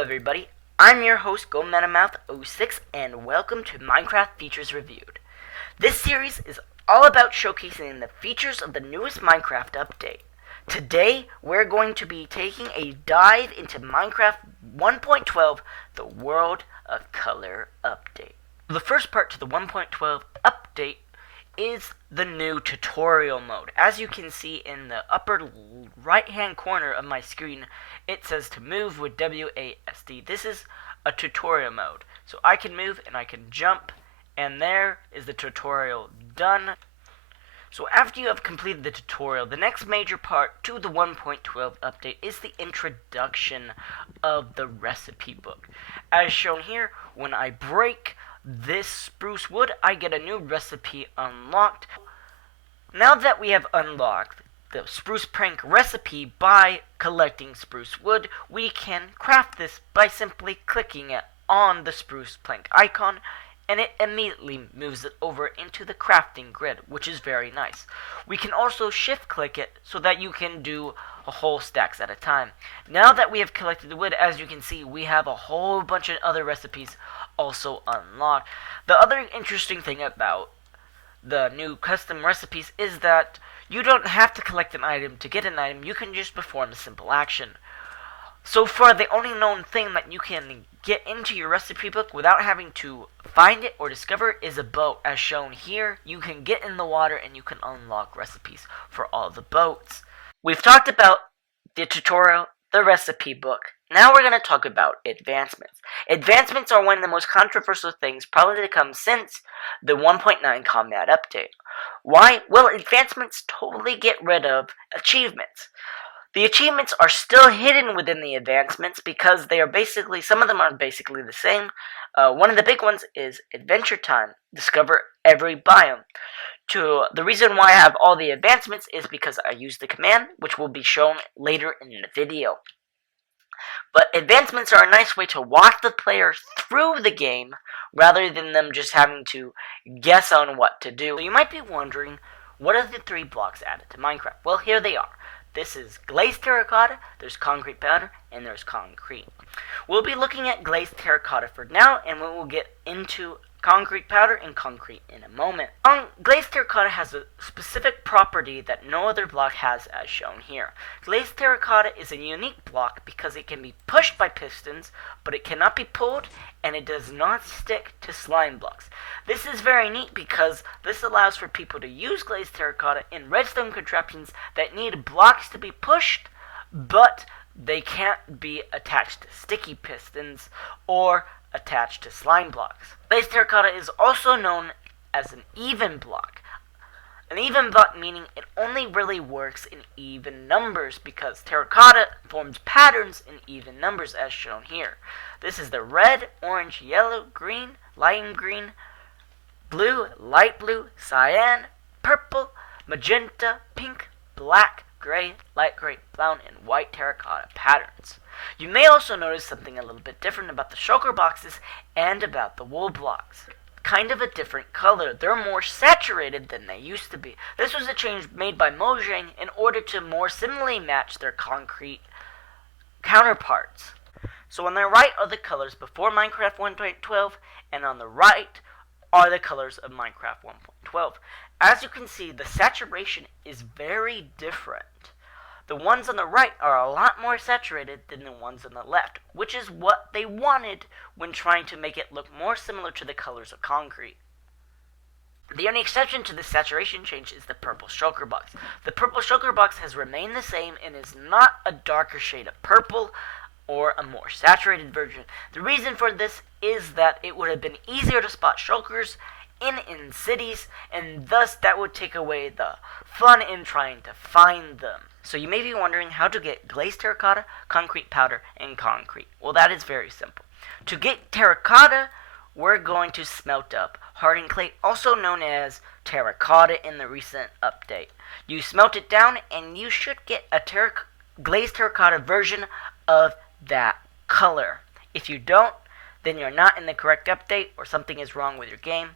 everybody, I'm your host GoMetaMouth06 and welcome to Minecraft Features Reviewed. This series is all about showcasing the features of the newest Minecraft update. Today, we're going to be taking a dive into Minecraft 1.12, the World of Color update. The first part to the 1.12 update is the new tutorial mode. As you can see in the upper right hand corner of my screen, it says to move with WASD. This is a tutorial mode. So I can move and I can jump, and there is the tutorial done. So after you have completed the tutorial, the next major part to the 1.12 update is the introduction of the recipe book. As shown here, when I break this spruce wood, I get a new recipe unlocked. Now that we have unlocked the spruce plank recipe by collecting spruce wood, we can craft this by simply clicking it on the spruce plank icon, and it immediately moves it over into the crafting grid, which is very nice. We can also shift click it so that you can do a whole stacks at a time. Now that we have collected the wood, as you can see, we have a whole bunch of other recipes also unlocked. The other interesting thing about the new custom recipes is that you don't have to collect an item to get an item. You can just perform a simple action. So far, the only known thing that you can get into your recipe book without having to find it or discover it is a boat. As shown here, you can get in the water and you can unlock recipes for all the boats. We've talked about the tutorial, the recipe book. Now we're going to talk about advancements. Advancements are one of the most controversial things probably to come since the 1.9 combat update. Why? Well, advancements totally get rid of achievements. The achievements are still hidden within the advancements because they are basically, some of them are basically the same. One of the big ones is Adventure Time. Discover every biome. The reason why I have all the advancements is because I use the command, which will be shown later in the video. But advancements are a nice way to walk the player through the game rather than them just having to guess on what to do. So you might be wondering, what are the 3 blocks added to Minecraft? Well, here they are. This is glazed terracotta, there's concrete powder, and there's concrete. We'll be looking at glazed terracotta for now, and we will get into concrete powder and concrete in a moment. Glazed terracotta has a specific property that no other block has, as shown here. Glazed terracotta is a unique block because it can be pushed by pistons, but it cannot be pulled, and it does not stick to slime blocks. This is very neat because this allows for people to use glazed terracotta in redstone contraptions that need blocks to be pushed, but they can't be attached to sticky pistons or attached to slime blocks. Glazed terracotta is also known as an even block. An even block meaning it only really works in even numbers because terracotta forms patterns in even numbers as shown here. This is the red, orange, yellow, green, lime green, blue, light blue, cyan, purple, magenta, pink, black, gray, light gray, brown, and white terracotta patterns. You may also notice something a little bit different about the shulker boxes and about the wool blocks. Kind of a different color. They're more saturated than they used to be. This was a change made by Mojang in order to more similarly match their concrete counterparts. So on the right are the colors before Minecraft 1.12, and on the right are the colors of Minecraft 1.12. As you can see, the saturation is very different. The ones on the right are a lot more saturated than the ones on the left, which is what they wanted when trying to make it look more similar to the colors of concrete. The only exception to this saturation change is the purple shulker box. The purple shulker box has remained the same and is not a darker shade of purple or a more saturated version. The reason for this is that it would have been easier to spot shulkers in cities, and thus that would take away the fun in trying to find them. So you may be wondering how to get glazed terracotta, concrete powder, and concrete. Well, that is very simple. To get terracotta, we're going to smelt up hardened clay, also known as terracotta in the recent update. You smelt it down and you should get a glazed terracotta version of that color. If you don't, then you're not in the correct update or something is wrong with your game.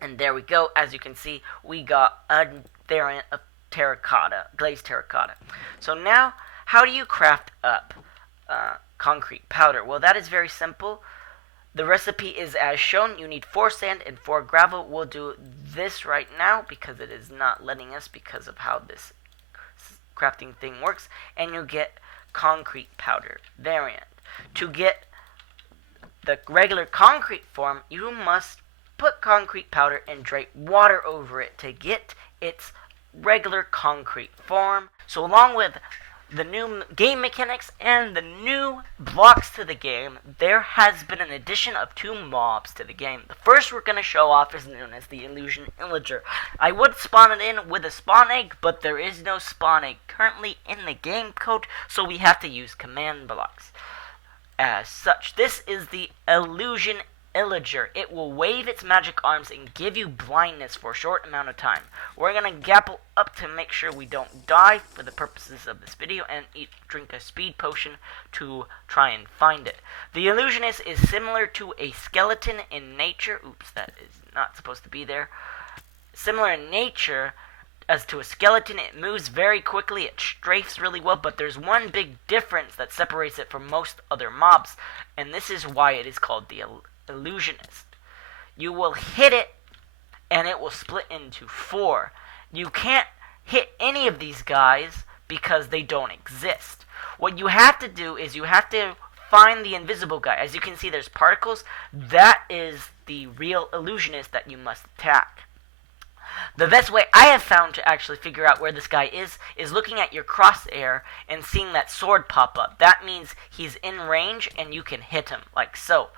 And there we go. As you can see, we got a variant of terracotta, glazed terracotta. So now, how do you craft up concrete powder? Well, that is very simple. The recipe is as shown. You need 4 sand and 4 gravel. We'll do this right now because it is not letting us because of how this crafting thing works. And you get concrete powder variant. To get the regular concrete form, you must put concrete powder and drape water over it to get its regular concrete form. So along with the new game mechanics and the new blocks to the game, there has been an addition of 2 mobs to the game. The first we're going to show off is known as the Illusion Illager. I would spawn it in with a spawn egg, but there is no spawn egg currently in the game code, so we have to use command blocks. As such, this is the Illusion Illager. It will wave its magic arms and give you blindness for a short amount of time. We're gonna gapple up to make sure we don't die for the purposes of this video and drink a speed potion to try and find it. The illusionist is similar to a skeleton in nature. Oops, that is not supposed to be there. Similar in nature as to a skeleton, it moves very quickly, it strafes really well, but there's one big difference that separates it from most other mobs, and this is why it is called the illusionist. You will hit it and it will split into 4. You can't hit any of these guys because they don't exist. What you have to do is you have to find the invisible guy. As you can see, there's particles. That is the real illusionist that you must attack. The best way I have found to actually figure out where this guy is looking at your crosshair and seeing that sword pop up. That means he's in range and you can hit him, like so.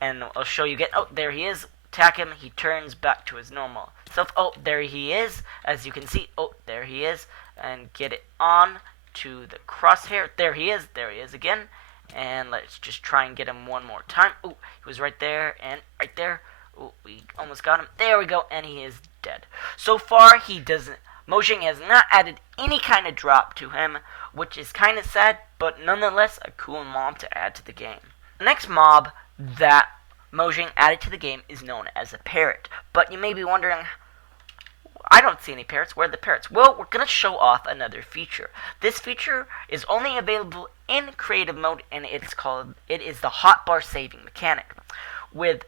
And I'll show you. Oh, there he is. Attack him. He turns back to his normal self. Oh, there he is. As you can see. Oh, there he is. And get it on to the crosshair. There he is. There he is again. And let's just try and get him one more time. Oh, he was right there and right there. Oh, we almost got him. There we go. And he is dead. So far, he doesn't. Mojang has not added any kind of drop to him, which is kind of sad, but nonetheless a cool mob to add to the game. The next mob that Mojang added to the game is known as a parrot. But you may be wondering, I don't see any parrots. Where are the parrots? Well, we're going to show off another feature. This feature is only available in creative mode, and it is the hotbar saving mechanic. With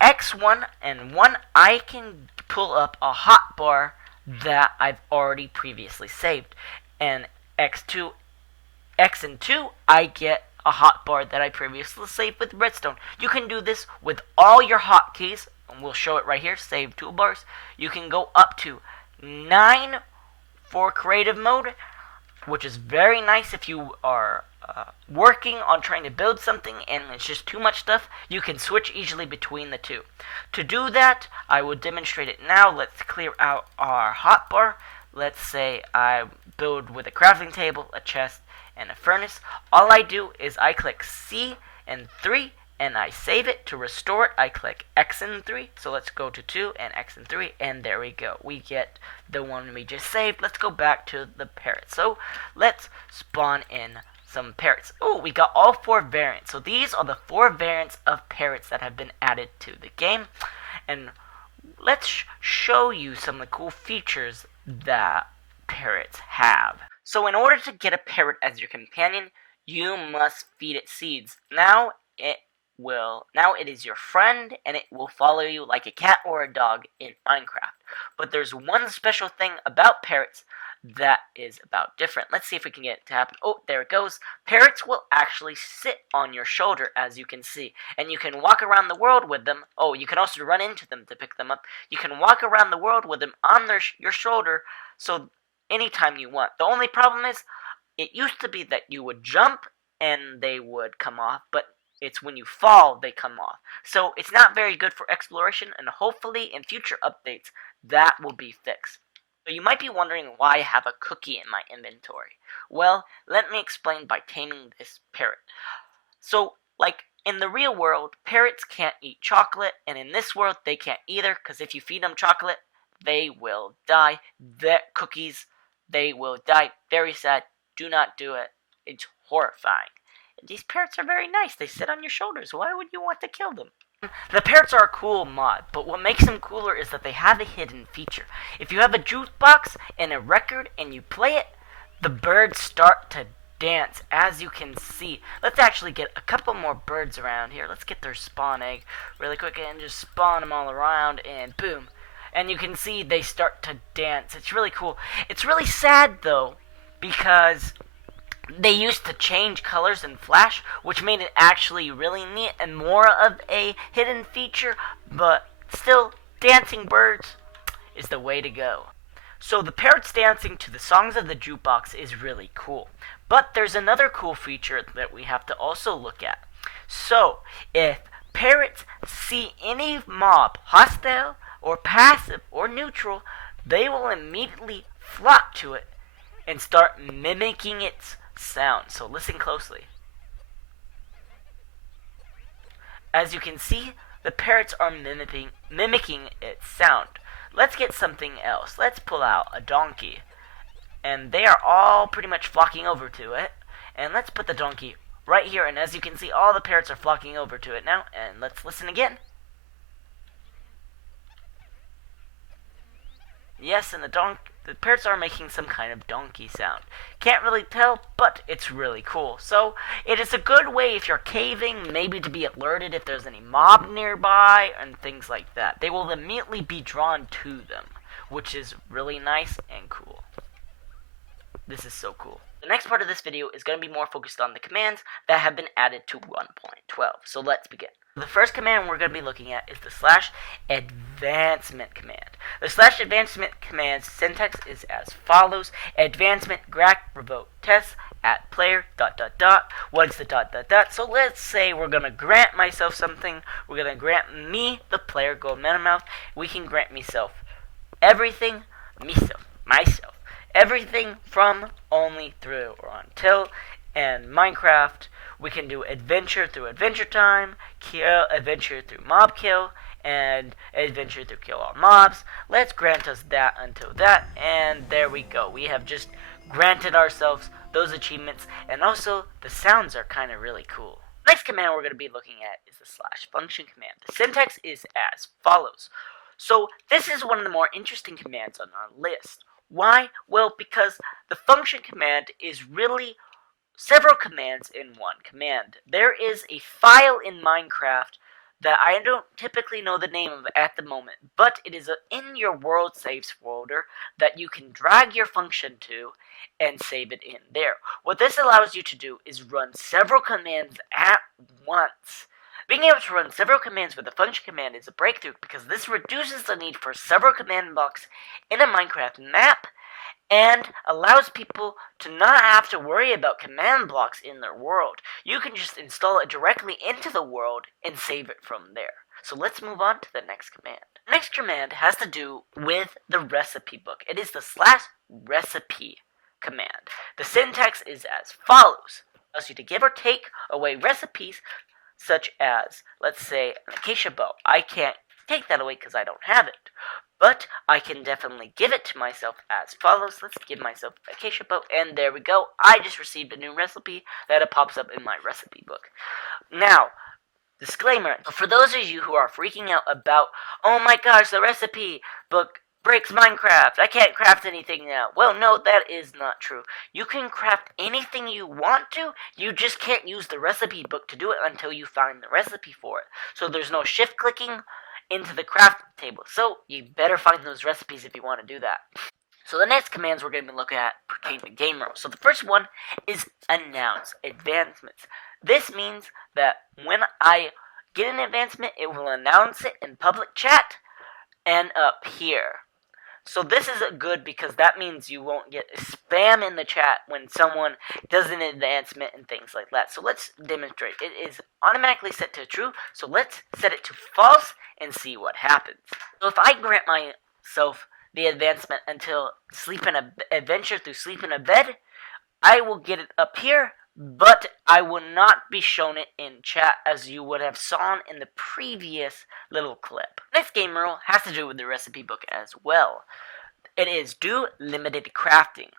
X1 and 1, I can pull up a hotbar that I've already previously saved. And X and 2, I get a hotbar that I previously saved with redstone. You can do this with all your hotkeys, and we'll show it right here, save toolbars. You can go up to 9 for creative mode, which is very nice if you are working on trying to build something and it's just too much stuff. You can switch easily between the two. To do that, I will demonstrate it now. Let's clear out our hotbar. Let's say I build with a crafting table, a chest, and a furnace. All I do is I click C and 3 and I save it. To restore it, I click X and 3. So let's go to 2 and X and 3, and there we go. We get the one we just saved. Let's go back to the parrot. So let's spawn in some parrots. Oh, we got all 4 variants. So these are the 4 variants of parrots that have been added to the game. And let's show you some of the cool features that parrots have. So in order to get a parrot as your companion, you must feed it seeds. Now it is your friend, and it will follow you like a cat or a dog in Minecraft. But there's one special thing about parrots that is about different. Let's see if we can get it to happen. Oh, there it goes. Parrots will actually sit on your shoulder, as you can see, and you can walk around the world with them. Oh, you can also run into them to pick them up. You can walk around the world with them on your shoulder, so anytime you want. The only problem is, it used to be that you would jump and they would come off, but it's when you fall they come off. So it's not very good for exploration, and hopefully in future updates that will be fixed. So you might be wondering why I have a cookie in my inventory. Well, let me explain by taming this parrot. So, like in the real world, parrots can't eat chocolate, and in this world they can't either, because if you feed them chocolate, they will die. The cookies, they will die. Very sad. Do not do it. It's horrifying. These parrots are very nice. They sit on your shoulders. Why would you want to kill them? The parrots are a cool mod, but what makes them cooler is that they have a hidden feature. If you have a jukebox and a record and you play it, the birds start to dance, as you can see. Let's actually get a couple more birds around here. Let's get their spawn egg really quick and just spawn them all around, and boom. And you can see they start to dance. It's really cool. It's really sad, though, because they used to change colors in Flash, which made it actually really neat and more of a hidden feature, but still, dancing birds is the way to go. So the parrots dancing to the songs of the jukebox is really cool. But there's another cool feature that we have to also look at. So, if parrots see any mob, hostile or passive or neutral, they will immediately flock to it and start mimicking its sound. So listen closely. As you can see, the parrots are mimicking its sound. Let's get something else. Let's pull out a donkey. And they are all pretty much flocking over to it. And let's put the donkey right here. And as you can see, all the parrots are flocking over to it now. And let's listen again. Yes, and the parrots are making some kind of donkey sound. Can't really tell, but it's really cool. So, it is a good way if you're caving, maybe to be alerted if there's any mob nearby, and things like that. They will immediately be drawn to them, which is really nice and cool. This is so cool. The next part of this video is going to be more focused on the commands that have been added to 1.12. So let's begin. The first command we're going to be looking at is the /advancement command. The /advancement command's syntax is as follows: advancement grant revoke test at player ... What is the ... So let's say we're going to grant myself something. We're going to grant me, the player, Gold Metamouth. We can grant myself everything, myself. Everything from, only, through, or until. And Minecraft, we can do adventure through adventure time, kill, adventure through mob kill, and adventure through kill all mobs. Let's grant us that until that, and there we go. We have just granted ourselves those achievements, and also the sounds are kind of really cool. Next command we're going to be looking at is the /function command. The syntax is as follows. So this is one of the more interesting commands on our list. Why? Well, because the function command is really several commands in one command. There is a file in Minecraft that I don't typically know the name of at the moment, but it is in your world saves folder that you can drag your function to and save it in there. What this allows you to do is run several commands at once. Being able to run several commands with a function command is a breakthrough because this reduces the need for several command blocks in a Minecraft map and allows people to not have to worry about command blocks in their world. You can just install it directly into the world and save it from there. So let's move on to the next command. The next command has to do with the recipe book. It is the /recipe command. The syntax is as follows. It allows you to give or take away recipes such as, let's say, an acacia bow. I can't take that away because I don't have it, but I can definitely give it to myself as follows. Let's give myself acacia bow, and there we go. I just received a new recipe that it pops up in my recipe book. Now, disclaimer, for those of you who are freaking out about, oh my gosh, the recipe book breaks Minecraft, I can't craft anything now. Well, no, that is not true. You can craft anything you want to, you just can't use the recipe book to do it until you find the recipe for it. So there's no shift clicking into the craft table. So you better find those recipes if you want to do that. So the next commands we're going to be looking at pertain to game rules. So the first one is announce advancements. This means that when I get an advancement, it will announce it in public chat and up here. So this is good because that means you won't get spam in the chat when someone does an advancement and things like that. So let's demonstrate. It is automatically set to true, so let's set it to false and see what happens. So if I grant myself the advancement until adventure through sleep in a bed, I will get it up here, but I will not be shown it in chat as you would have saw in the previous little clip. Next game rule has to do with the recipe book as well. It is do limited crafting.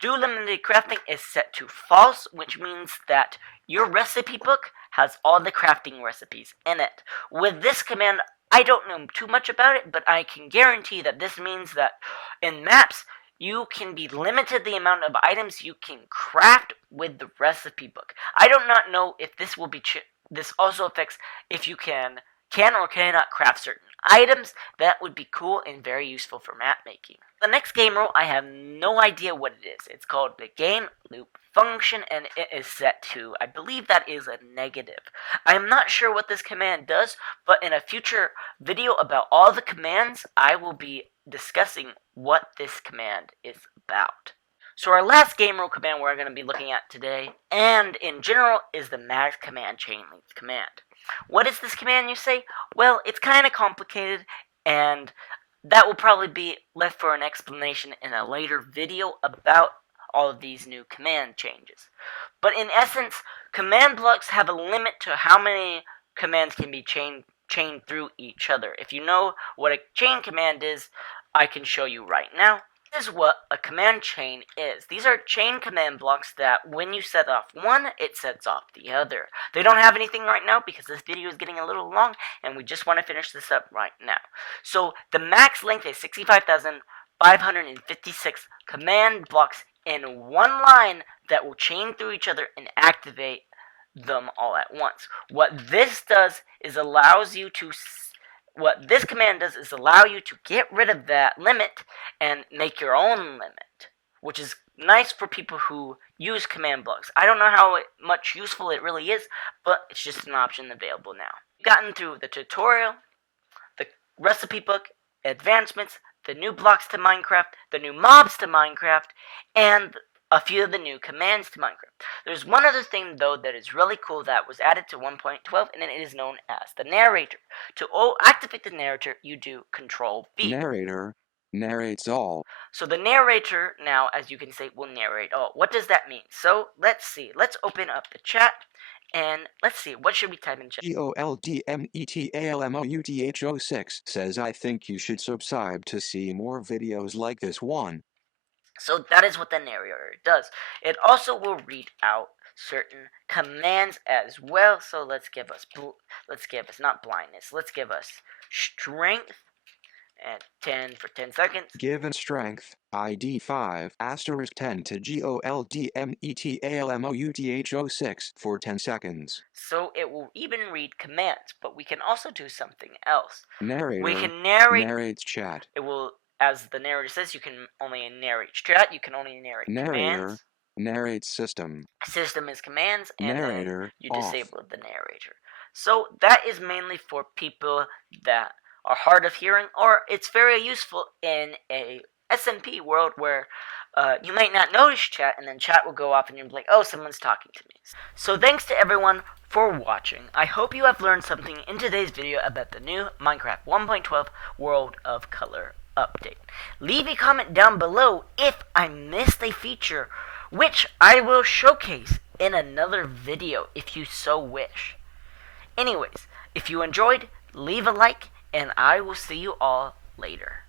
Do limited crafting is set to false, which means that your recipe book has all the crafting recipes in it. With this command, I don't know too much about it, but I can guarantee that this means that in maps, you can be limited the amount of items you can craft with the recipe book. I do not know if this will be this also affects if you can or cannot craft certain items. That would be cool and very useful for map making. The next game rule, I have no idea what it is. It's called the game loop function, and it is set to, I believe that is a negative. I am not sure what this command does, but in a future video about all the commands, I will be discussing what this command is about. So our last game rule command we're going to be looking at today, and in general, is the max command chain length command. What is this command, you say? Well, it's kind of complicated, and that will probably be left for an explanation in a later video about all of these new command changes. But in essence, command blocks have a limit to how many commands can be chained through each other. If you know what a chain command is, I can show you right now. This is what a command chain is. These are chain command blocks that when you set off one, it sets off the other. They don't have anything right now because this video is getting a little long and we just want to finish this up right now. So the max length is 65,556 command blocks in one line that will chain through each other and activate them all at once. What this command does is allow you to get rid of that limit and make your own limit, which is nice for people who use command blocks. I don't know how much useful it really is, but it's just an option available now. We've gotten through the tutorial, the recipe book, advancements, the new blocks to Minecraft, the new mobs to Minecraft, and a few of the new commands to Minecraft. There's one other thing, though, that is really cool that was added to 1.12, and it is known as the narrator. To activate the narrator, you do Control-V. Narrator narrates all. So the narrator now, as you can say, will narrate all. What does that mean? So let's see. Let's open up the chat, and let's see. What should we type in chat? GOLDMETALMOUTH06 says, I think you should subscribe to see more videos like this one. So that is what the narrator does. It also will read out certain commands as well. So let's give us not blindness. Let's give us strength at 10 for 10 seconds. Given strength, ID 5 * 10 to GOLDMETALMOUTH06 for 10 seconds. So it will even read commands, but we can also do something else. Narrator we can narrates chat. It will, as the narrator says, you can only narrate chat, you can only narrate commands. Narrates system. System is commands, and narrator then you disable the narrator. So that is mainly for people that are hard of hearing, or it's very useful in a SMP world where you might not notice chat, and then chat will go off and you'll be like, oh, someone's talking to me. So thanks to everyone for watching. I hope you have learned something in today's video about the new Minecraft 1.12 World of Color update. Leave a comment down below if I missed a feature, which I will showcase in another video if you so wish. Anyways, if you enjoyed, leave a like, and I will see you all later.